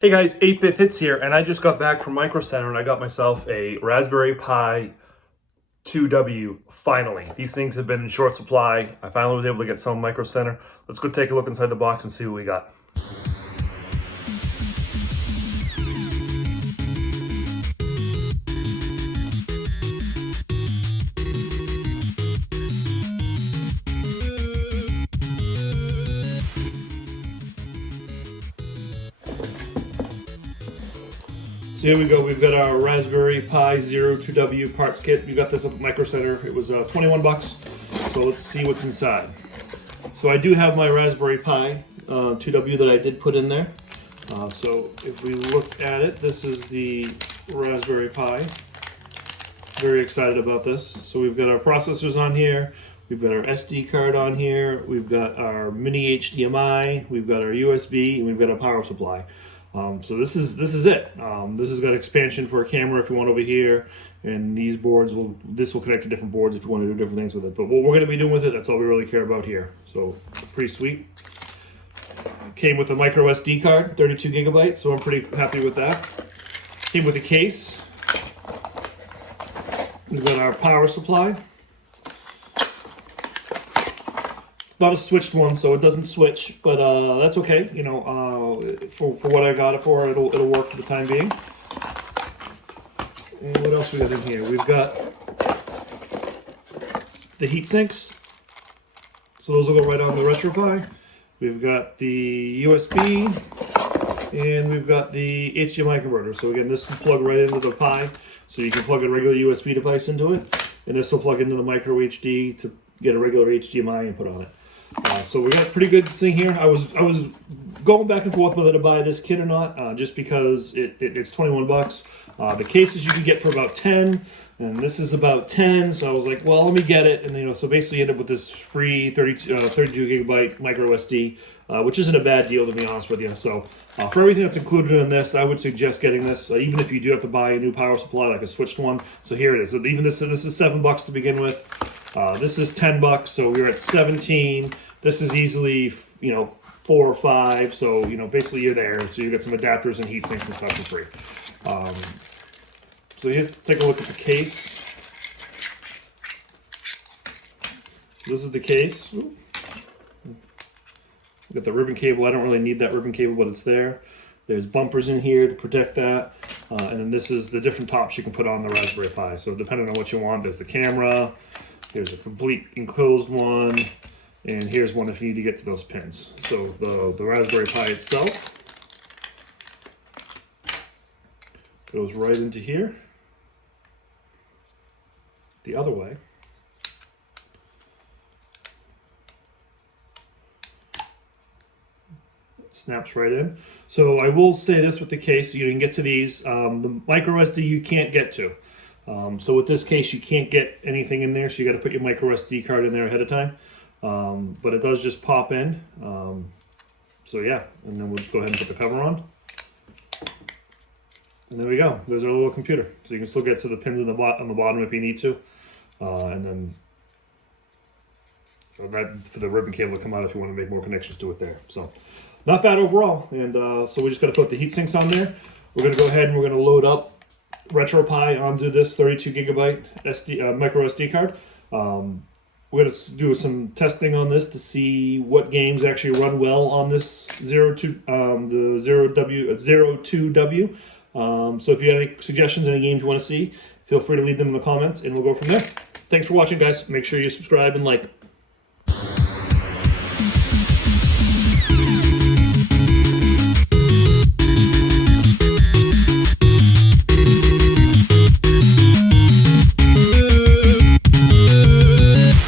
Hey guys, 8-Bit Fits here, and I just got back from Micro Center and I got myself a Raspberry Pi 2W, finally. These things have been in short supply. I finally was able to get some Micro Center. Let's go take a look inside the box and see what we got. So here we go, we've got our Raspberry Pi 2W parts kit. We got this up at Micro Center. It was 21 bucks. So let's see what's inside. So I do have my Raspberry Pi 2W that I did put in there. So if we look at it, this is the Raspberry Pi. Very excited about this. So we've got our processors on here. We've got our SD card on here. We've got our mini HDMI. We've got our USB, and we've got a power supply. So this is it. This has got expansion for a camera if you want over here, and these boards will connect to different boards if you want to do different things with it. But what we're going to be doing with it, that's all we really care about here. So pretty sweet. Came with a micro SD card, 32 gigabytes, so I'm pretty happy with that. Came with a case. We've got our power supply. Not a switched one, so it doesn't switch, but that's okay. You know, for what I got it for, it'll work for the time being. And what else we got in here? We've got the heat sinks, so those will go right on the RetroPie. We've got the USB, and we've got the HDMI converter. So again, this will plug right into the Pi, so you can plug a regular USB device into it, and this will plug into the micro HD to get a regular HDMI input on it. So we got a pretty good thing here. I was going back and forth whether to buy this kit or not, just because it's 21 bucks. The cases you can get for about 10, and this is about 10. So I was like, well, let me get it, and so basically you end up with this free 32 gigabyte micro SD, which isn't a bad deal to be honest with you. So for everything that's included in this, I would suggest getting this, even if you do have to buy a new power supply like a switched one. So here it is. So even this is 7 bucks to begin with. This is 10 bucks, so we're at 17. This is easily, 4 or 5, so, basically you're there. So you get some adapters and heat sinks and stuff for free. So let's take a look at the case. This is the case. We've got the ribbon cable. I don't really need that ribbon cable, but it's there. There's bumpers in here to protect that. And then this is the different tops you can put on the Raspberry Pi. So depending on what you want, there's the camera. Here's a complete enclosed one. And here's one if you need to get to those pins. So the Raspberry Pi itself goes right into here. The other way. Snaps right in. So I will say this with the case, you can get to these. The micro SD you can't get to. So with this case, you can't get anything in there, so you got to put your micro SD card in there ahead of time. But it does just pop in. So yeah, and then we'll just go ahead and put the cover on. And there we go. There's our little computer. So you can still get to the pins on the bottom if you need to. And then that for the ribbon cable to come out if you want to make more connections to it there. So not bad overall. And so we just got to put the heat sinks on there. We're going to go ahead and we're going to load up RetroPie onto this 32 gigabyte micro SD card. We're going to do some testing on this to see what games actually run well on this 02W. So if you have any suggestions, any games you want to see, feel free to leave them in the comments, and we'll go from there. Thanks for watching, guys. Make sure you subscribe and like.